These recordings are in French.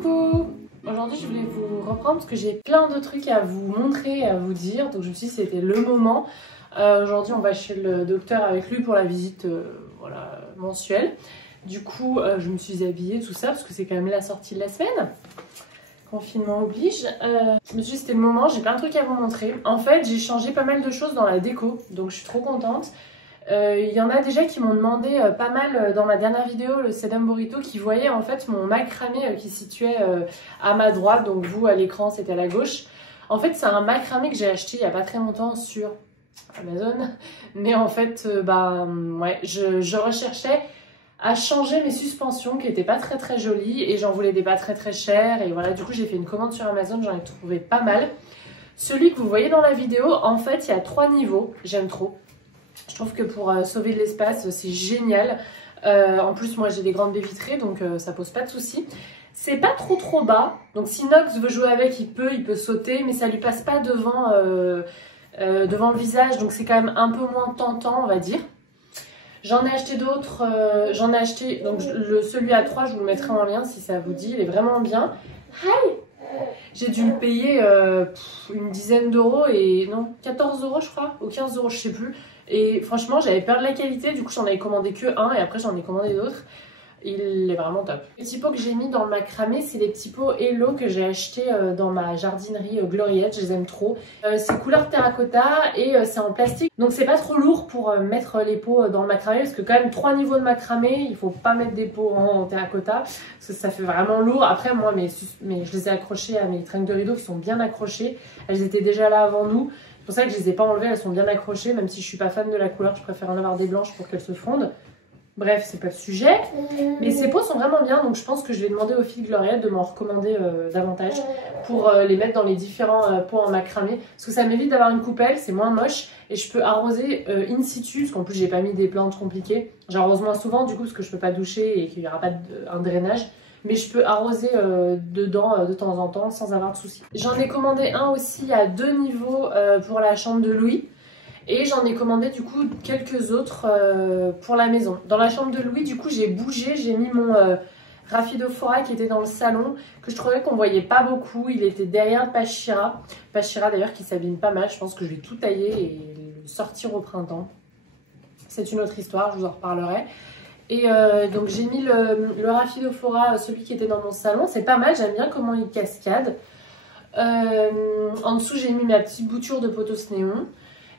Coucou! Aujourd'hui je voulais vous reprendre parce que j'ai plein de trucs à vous montrer et à vous dire, donc je me suis dit c'était le moment. Aujourd'hui on va chez le docteur avec lui pour la visite voilà, mensuelle. Du coup je me suis habillée tout ça parce que c'est quand même la sortie de la semaine. Confinement oblige. Je me suis dit c'était le moment, j'ai plein de trucs à vous montrer. En fait j'ai changé pas mal de choses dans la déco, donc je suis trop contente. Il y en a déjà qui m'ont demandé pas mal dans ma dernière vidéo, le Sedum Burrito, qui voyait en fait mon macramé qui se situait à ma droite, donc vous à l'écran c'était à la gauche. En fait c'est un macramé que j'ai acheté il y a pas très longtemps sur Amazon, mais en fait ouais, je recherchais à changer mes suspensions qui étaient pas très jolies et j'en voulais des pas très chères et voilà, du coup j'ai fait une commande sur Amazon, j'en ai trouvé pas mal. Celui que vous voyez dans la vidéo, en fait il y a 3 niveaux, j'aime trop. Je trouve que pour sauver de l'espace, c'est génial. En plus, moi, j'ai des grandes baies vitrées, donc ça pose pas de soucis. C'est pas trop bas, donc si Nox veut jouer avec, il peut sauter, mais ça lui passe pas devant, devant le visage, donc c'est quand même un peu moins tentant, on va dire. J'en ai acheté d'autres, donc celui à 3, je vous le mettrai en lien si ça vous dit, il est vraiment bien. Hi! J'ai dû le payer une dizaine d'euros et non, 14 euros je crois, ou 15 euros, je sais plus. Et franchement, j'avais peur de la qualité, du coup j'en avais commandé que un et après j'en ai commandé d'autres. Il est vraiment top. Les petits pots que j'ai mis dans le macramé, c'est des petits pots Hello que j'ai acheté dans ma jardinerie Gloriette, je les aime trop. C'est couleur terracotta et c'est en plastique, donc c'est pas trop lourd pour mettre les pots dans le macramé, parce que quand même 3 niveaux de macramé, il faut pas mettre des pots en terracotta, parce que ça fait vraiment lourd. Après moi, je les ai accrochés à mes tringles de rideau qui sont bien accrochées, elles étaient déjà là avant nous. C'est pour ça que je les ai pas enlevées, elles sont bien accrochées, même si je suis pas fan de la couleur, je préfère en avoir des blanches pour qu'elles se fondent. Bref, c'est pas le sujet, mais ces pots sont vraiment bien, donc je pense que je vais demander aux filles Gloriette de m'en recommander davantage pour les mettre dans les différents pots en macramé, parce que ça m'évite d'avoir une coupelle, c'est moins moche, et je peux arroser in situ, parce qu'en plus j'ai pas mis des plantes compliquées. J'arrose moins souvent du coup, parce que je peux pas doucher et qu'il y aura pas un drainage. Mais je peux arroser dedans de temps en temps sans avoir de soucis. J'en ai commandé un aussi à 2 niveaux pour la chambre de Louis. Et j'en ai commandé du coup quelques autres pour la maison. Dans la chambre de Louis, du coup j'ai bougé, j'ai mis mon Raphidophora qui était dans le salon, que je trouvais qu'on voyait pas beaucoup. Il était derrière Pachira. Pachira d'ailleurs qui s'abîme pas mal, je pense que je vais tout tailler et le sortir au printemps. C'est une autre histoire, je vous en reparlerai. Et donc j'ai mis le Raphidophora, celui qui était dans mon salon, c'est pas mal, j'aime bien comment il cascade. En dessous j'ai mis ma petite bouture de potos néon.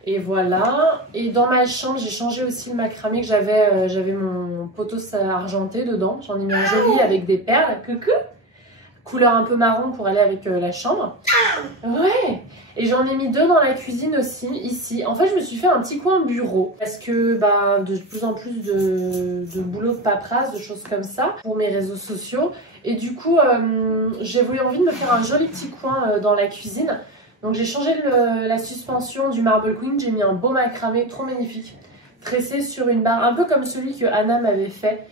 Et voilà. Et dans ma chambre j'ai changé aussi le macramé que j'avais mon potos argenté dedans. J'en ai mis un joli avec des perles. Coucou! Couleur un peu marron pour aller avec la chambre. Ouais! Et j'en ai mis 2 dans la cuisine aussi, ici. En fait, je me suis fait un petit coin bureau parce que de plus en plus de boulot de paperasse, de choses comme ça pour mes réseaux sociaux. Et du coup, j'ai eu envie de me faire un joli petit coin dans la cuisine. Donc j'ai changé la suspension du Marble Queen, j'ai mis un beau macramé trop magnifique, tressé sur une barre, un peu comme celui que Anna m'avait fait.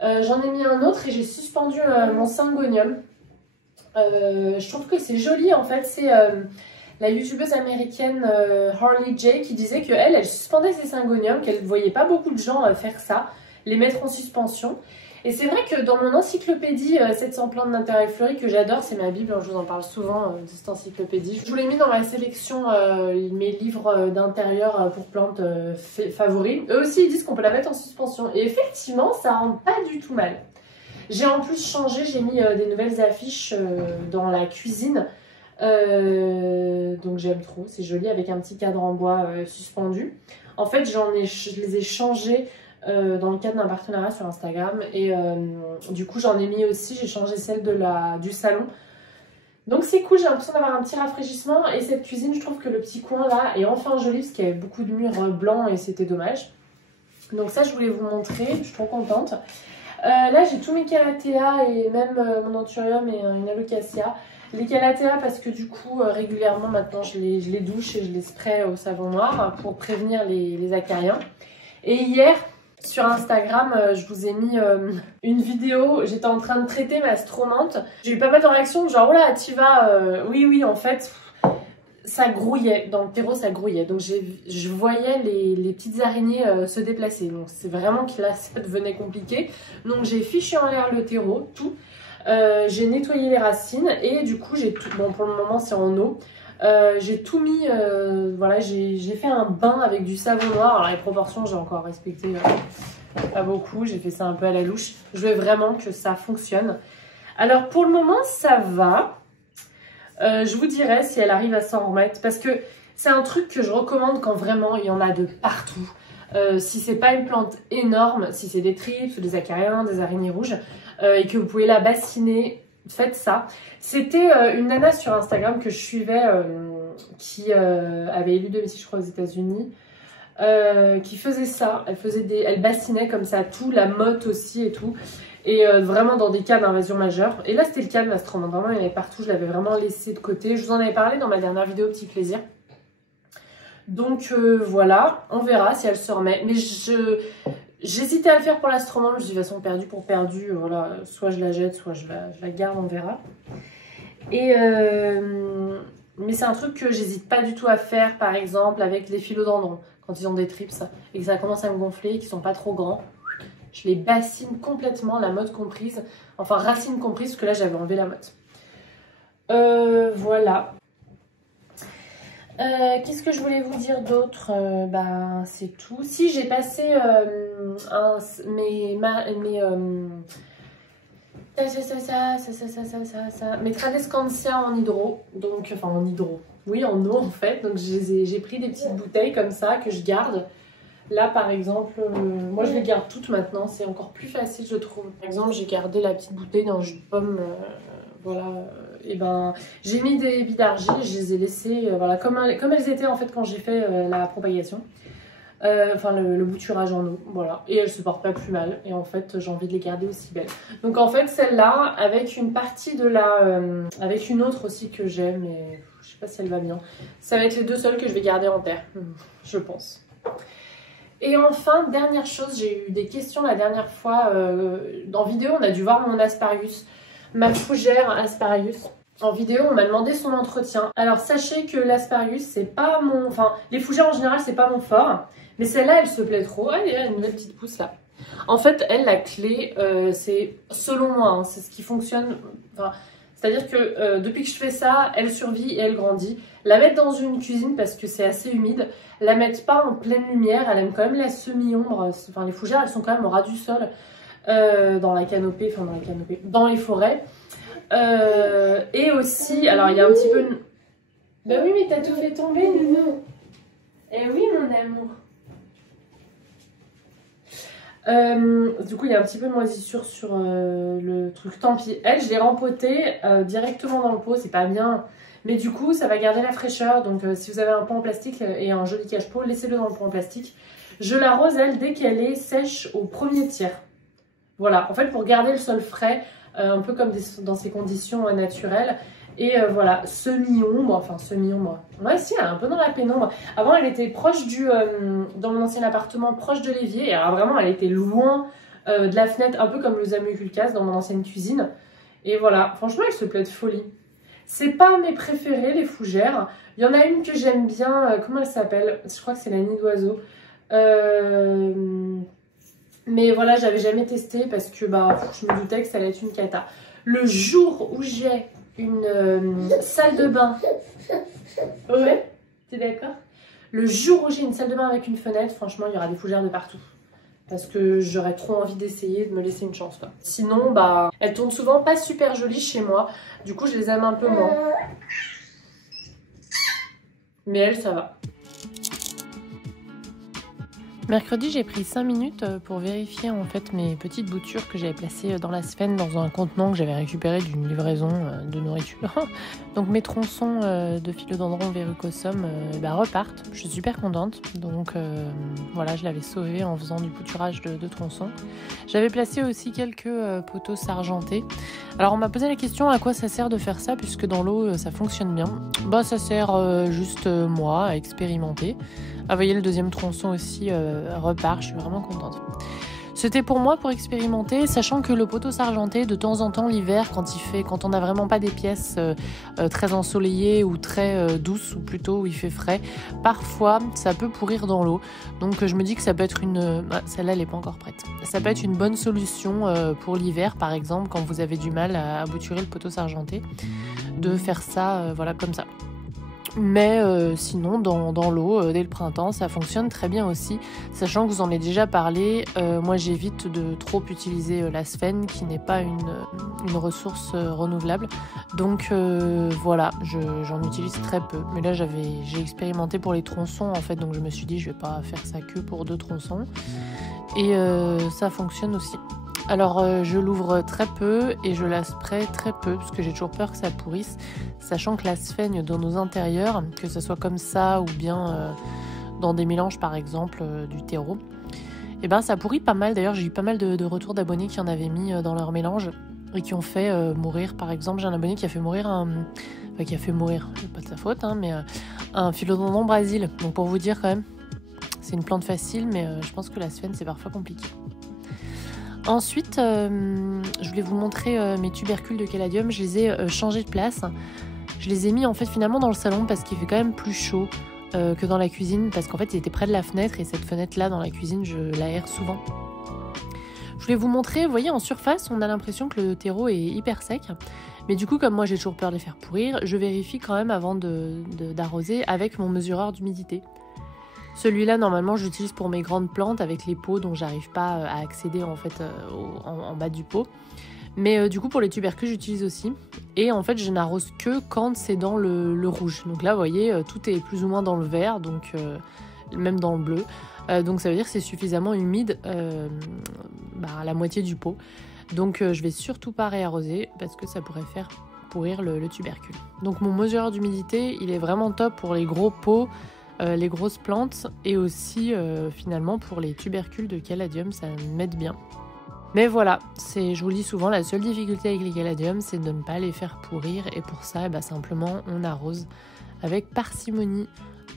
J'en ai mis un autre et j'ai suspendu mon syngonium. Je trouve que c'est joli en fait, c'est la youtubeuse américaine Harley J qui disait qu'elle suspendait ses syngoniums, qu'elle ne voyait pas beaucoup de gens faire ça, les mettre en suspension. Et c'est vrai que dans mon encyclopédie 700 plantes d'intérêt fleuri que j'adore, c'est ma bible, je vous en parle souvent de cette encyclopédie. Je vous l'ai mis dans ma sélection mes livres d'intérieur pour plantes favoris. Eux aussi ils disent qu'on peut la mettre en suspension et effectivement ça rend pas du tout mal. J'ai en plus changé, j'ai mis des nouvelles affiches dans la cuisine. Donc j'aime trop, c'est joli avec un petit cadre en bois suspendu. En fait je les ai changés dans le cadre d'un partenariat sur Instagram et du coup j'en ai mis aussi, j'ai changé celle du salon. Donc c'est cool, j'ai l'impression d'avoir un petit rafraîchissement et cette cuisine, je trouve que le petit coin là est enfin joli parce qu'il y avait beaucoup de murs blancs et c'était dommage. Donc ça je voulais vous montrer, je suis trop contente. Là j'ai tous mes calathea et même mon anthurium et une alocasia. Les calathea parce que du coup régulièrement maintenant je les douche et je les spray au savon noir pour prévenir les acariens. Et hier sur Instagram je vous ai mis une vidéo, j'étais en train de traiter ma stromante. J'ai eu pas mal de réactions genre oh là t'y vas, oui en fait ça grouillait, dans le terreau ça grouillait, donc je voyais les petites araignées se déplacer, donc c'est vraiment que là ça devenait compliqué, donc j'ai fichu en l'air le terreau, tout. J'ai nettoyé les racines et du coup j'ai tout, bon pour le moment c'est en eau. J'ai tout mis, voilà, j'ai fait un bain avec du savon noir. Alors les proportions j'ai encore respecté pas beaucoup, j'ai fait ça un peu à la louche. Je veux vraiment que ça fonctionne. Alors pour le moment ça va. Je vous dirai si elle arrive à s'en remettre parce que c'est un truc que je recommande quand vraiment il y en a de partout. Si c'est pas une plante énorme, si c'est des thrips ou des acariens, des araignées rouges et que vous pouvez la bassiner, faites ça. C'était une nana sur Instagram que je suivais qui avait élu domicile je crois aux États-Unis. Qui faisait ça, elle bassinait comme ça tout, la motte aussi et tout, et vraiment dans des cas d'invasion majeure. Et là c'était le cas de l'astrum, vraiment il y en avait partout, je l'avais vraiment laissé de côté. Je vous en avais parlé dans ma dernière vidéo Petit Plaisir. Donc voilà, on verra si elle se remet. Mais j'hésitais à le faire pour l'astrum, je me suis dit de toute façon perdu pour perdu, voilà, soit je la jette, soit je la garde, on verra. Et mais c'est un truc que j'hésite pas du tout à faire par exemple avec les philodendrons. Quand ils ont des trips et que ça commence à me gonfler et qu'ils sont pas trop grands, je les bassine complètement, la motte comprise. Enfin, racine comprise, parce que là, j'avais enlevé la motte. Voilà. Qu'est-ce que je voulais vous dire d'autre? Ben, c'est tout. Si, j'ai passé mes Tradescantia en hydro. Donc, enfin, en hydro. Oui, en eau en fait. Donc j'ai pris des petites bouteilles comme ça que je garde. Là par exemple, moi je les garde toutes maintenant. C'est encore plus facile je trouve. Par exemple, j'ai gardé la petite bouteille dans le jus de pomme. Voilà. Et ben j'ai mis des billes d'argile. Je les ai laissées voilà, comme elles étaient en fait quand j'ai fait la propagation. Enfin le bouturage en eau, voilà, et elles se portent pas plus mal et en fait j'ai envie de les garder aussi belles. Donc en fait celle-là avec une partie de la avec une autre aussi que j'aime mais je sais pas si elle va bien, ça va être les deux seules que je vais garder en terre, je pense. Et enfin dernière chose, j'ai eu des questions la dernière fois en vidéo, on a dû voir mon asparagus, ma fougère asparagus. En vidéo, on m'a demandé son entretien. Alors sachez que l'asparagus, c'est pas mon... Enfin, les fougères en général, c'est pas mon fort. Mais celle-là, elle se plaît trop. Ah, il y a une nouvelle petite pousse là. En fait, elle, la clé, c'est selon moi, hein, c'est ce qui fonctionne. Enfin, c'est-à-dire que depuis que je fais ça, elle survit et elle grandit. La mettre dans une cuisine parce que c'est assez humide. La mettre pas en pleine lumière. Elle aime quand même la semi-ombre. Enfin, les fougères, elles sont quand même au ras du sol. Dans la canopée, enfin dans la canopée, dans les forêts. Et aussi, alors il y a un petit peu... Bah oui, mais t'as tout fait tomber, Nounou. Eh oui, mon amour. Du coup, il y a un petit peu de moisissure sur le truc. Tant pis. Elle, je l'ai rempotée directement dans le pot. C'est pas bien. Mais du coup, ça va garder la fraîcheur. Donc, si vous avez un pot en plastique et un joli cache-pot, laissez-le dans le pot en plastique. Je l'arrose, elle, dès qu'elle est sèche au premier tiers. Voilà. En fait, pour garder le sol frais, un peu comme dans ces conditions naturelles. Et voilà, semi-ombre, enfin semi-ombre. Ouais, si, elle est un peu dans la pénombre. Avant, elle était proche dans mon ancien appartement, proche de l'évier. Et alors vraiment, elle était loin de la fenêtre, un peu comme le Zamuculcas dans mon ancienne cuisine. Et voilà, franchement, elle se plaît de folie. C'est pas mes préférées, les fougères. Il y en a une que j'aime bien, comment elle s'appelle? Je crois que c'est la nid d'oiseau. Mais voilà, j'avais jamais testé parce que bah, je me doutais que ça allait être une cata. Le jour où j'ai une salle de bain... Ouais, t'es d'accord? Le jour où j'ai une salle de bain avec une fenêtre, franchement, il y aura des fougères de partout. Parce que j'aurais trop envie d'essayer, de me laisser une chance, quoi. Sinon, bah, elles tournent souvent pas super jolies chez moi. Du coup, je les aime un peu moins. Mais elles, ça va. Mercredi, j'ai pris 5 minutes pour vérifier en fait mes petites boutures que j'avais placées dans la semaine dans un contenant que j'avais récupéré d'une livraison de nourriture. Donc mes tronçons de philodendron verrucosum repartent. Je suis super contente. Donc voilà, je l'avais sauvé en faisant du bouturage de tronçons. J'avais placé aussi quelques poteaux sargentés. Alors on m'a posé la question à quoi ça sert de faire ça puisque dans l'eau ça fonctionne bien. Bah ça sert juste moi à expérimenter. Ah, vous voyez, le deuxième tronçon aussi repart, je suis vraiment contente. C'était pour moi pour expérimenter, sachant que le pothos argenté, de temps en temps l'hiver, quand on n'a vraiment pas des pièces très ensoleillées ou très douces, ou plutôt où il fait frais, parfois ça peut pourrir dans l'eau. Donc je me dis que ça peut être celle-là elle n'est pas encore prête. Ça peut être une bonne solution pour l'hiver, par exemple, quand vous avez du mal à bouturer le pothos argenté, de faire ça voilà comme ça. Mais sinon dans l'eau dès le printemps ça fonctionne très bien aussi, sachant que vous en ai déjà parlé. Moi j'évite de trop utiliser la sphène qui n'est pas une ressource renouvelable, donc voilà, j'en utilise très peu. Mais là j'ai expérimenté pour les tronçons en fait, donc je me suis dit je vais pas faire ça que pour 2 tronçons, et ça fonctionne aussi. Alors je l'ouvre très peu et je la spray très peu parce que j'ai toujours peur que ça pourrisse, sachant que la sphène dans nos intérieurs, que ce soit comme ça ou bien dans des mélanges par exemple du terreau, et ben ça pourrit pas mal. D'ailleurs j'ai eu pas mal de retours d'abonnés qui en avaient mis dans leur mélange et qui ont fait mourir. Par exemple j'ai un abonné qui a fait mourir pas de sa faute hein, mais un philodendron Brésil. Donc pour vous dire quand même, c'est une plante facile, mais je pense que la sphène c'est parfois compliqué. Ensuite, je voulais vous montrer mes tubercules de caladium. Je les ai changés de place. Je les ai mis en fait finalement dans le salon parce qu'il fait quand même plus chaud que dans la cuisine, parce qu'en fait ils étaient près de la fenêtre et cette fenêtre là dans la cuisine je l'aère souvent. Je voulais vous montrer, vous voyez en surface on a l'impression que le terreau est hyper sec, mais du coup comme moi j'ai toujours peur de les faire pourrir, je vérifie quand même avant d'arroser avec mon mesureur d'humidité. Celui-là, normalement, j'utilise pour mes grandes plantes avec les pots dont j'arrive pas à accéder en fait en bas du pot. Mais du coup, pour les tubercules, j'utilise aussi. Et en fait, je n'arrose que quand c'est dans le rouge. Donc là, vous voyez, tout est plus ou moins dans le vert, donc même dans le bleu. Donc ça veut dire que c'est suffisamment humide à la moitié du pot. Donc je vais surtout pas réarroser parce que ça pourrait faire pourrir le tubercule. Donc mon mesureur d'humidité, il est vraiment top pour les gros pots, les grosses plantes, et aussi finalement pour les tubercules de caladium, ça m'aide bien. Mais voilà, je vous le dis souvent, la seule difficulté avec les caladiums, c'est de ne pas les faire pourrir, et pour ça, simplement on arrose avec parcimonie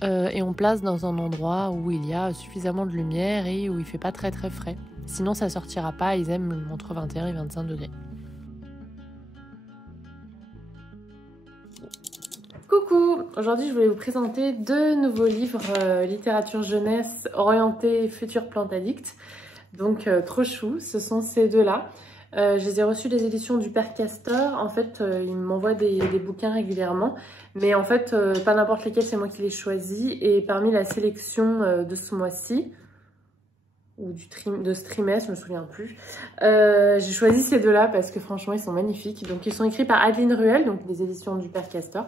et on place dans un endroit où il y a suffisamment de lumière et où il fait pas très très frais. Sinon ça sortira pas, ils aiment entre 21 et 25 degrés. Coucou! Aujourd'hui, je voulais vous présenter 2 nouveaux livres littérature jeunesse orientés futurs plantes addicts. Donc, trop chou, ce sont ces 2-là. Je les ai reçus des éditions du Père Castor. En fait, il m'envoie des bouquins régulièrement. Mais en fait, pas n'importe lesquels, c'est moi qui les choisis. Et parmi la sélection de ce mois-ci, ou de ce trimestre, je me souviens plus. J'ai choisi ces 2-là parce que franchement ils sont magnifiques. Donc ils sont écrits par Adeline Ruel, donc des éditions du Père Castor.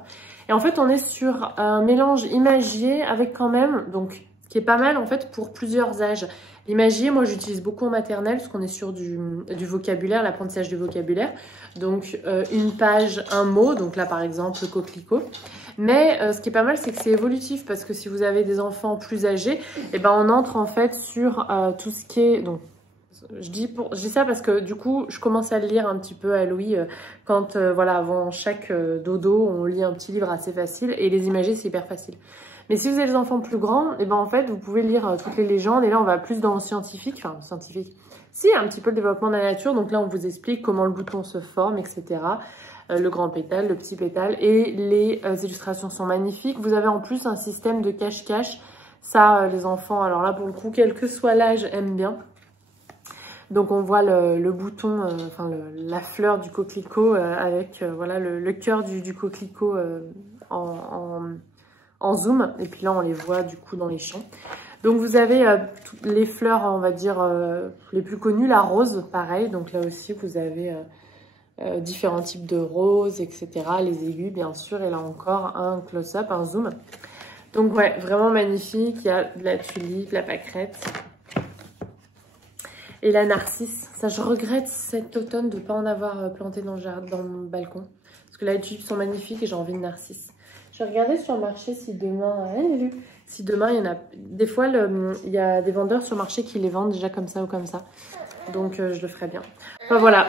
Et en fait on est sur un mélange imagier avec quand même, donc qui est pas mal en fait pour plusieurs âges. L'imagier, moi j'utilise beaucoup en maternelle parce qu'on est sur du vocabulaire, l'apprentissage du vocabulaire. Donc une page, un mot, donc là par exemple coquelicot. Mais ce qui est pas mal, c'est que c'est évolutif parce que si vous avez des enfants plus âgés, on entre en fait sur tout ce qui est... Donc, je dis ça parce que du coup, je commence à le lire un petit peu à Louis quand, voilà, avant chaque dodo, on lit un petit livre assez facile et les imager, c'est hyper facile. Mais si vous avez des enfants plus grands, en fait, vous pouvez lire toutes les légendes et là, on va plus dans le scientifique, enfin, scientifique, si, un petit peu le développement de la nature. Donc là, on vous explique comment le bouton se forme, etc. Le grand pétale, le petit pétale, et les illustrations sont magnifiques. Vous avez en plus un système de cache-cache. Ça, les enfants, alors là pour le coup, quel que soit l'âge, aiment bien. Donc on voit le bouton, la fleur du coquelicot avec voilà, le cœur du coquelicot en zoom. Et puis là on les voit du coup dans les champs. Donc vous avez les fleurs, on va dire, les plus connues, la rose, pareil. Donc là aussi vous avez... différents types de roses, etc. Les aigus, bien sûr. Et là encore, un close-up, un zoom. Donc ouais, vraiment magnifique. Il y a de la tulipe, la pâquerette. Et la narcisse. Ça, je regrette cet automne de ne pas en avoir planté dans le jardin, dans mon balcon. Parce que là, les tulipes sont magnifiques et j'ai envie de narcisse. Je vais regarder sur le marché si demain... si demain, il y en a... Des fois, il y a des vendeurs sur le marché qui les vendent déjà comme ça ou comme ça. Donc, je le ferai bien. Enfin, voilà.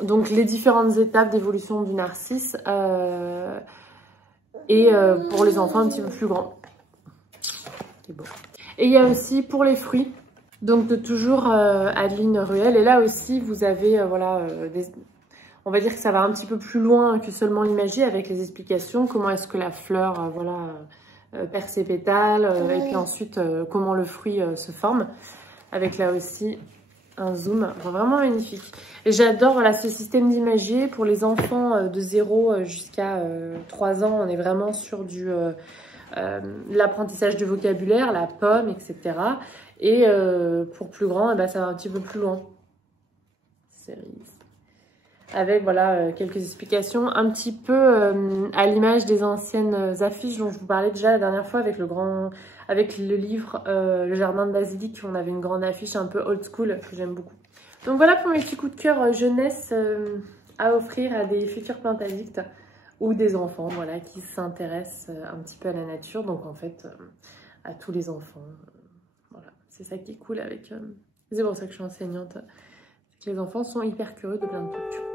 Donc les différentes étapes d'évolution du narcisse et pour les enfants un petit peu plus grands. C'est beau. Et il y a aussi pour les fruits, Donc de toujours Adeline Ruel. Et là aussi, vous avez, voilà, on va dire que ça va un petit peu plus loin que seulement l'imagerie avec les explications. Comment est-ce que la fleur, voilà, perd ses pétales. Et puis ensuite, comment le fruit se forme. Avec là aussi un zoom. Enfin, vraiment magnifique. Et j'adore, voilà, ce système d'imagerie pour les enfants de 0 jusqu'à 3 ans. On est vraiment sur du... l'apprentissage du vocabulaire, la pomme, etc. Et pour plus grand, eh ben, ça va un petit peu plus loin. Série. Avec voilà, quelques explications un petit peu à l'image des anciennes affiches dont je vous parlais déjà la dernière fois avec le livre Le Jardin de Basilic. On avait une grande affiche un peu old school que j'aime beaucoup. Donc voilà pour mes petits coups de cœur jeunesse à offrir à des futurs plantes addicts ou des enfants, voilà, qui s'intéressent un petit peu à la nature, donc en fait à tous les enfants. Voilà, c'est ça qui est cool avec... c'est pour ça que je suis enseignante, c'est que les enfants sont hyper curieux de plein de trucs.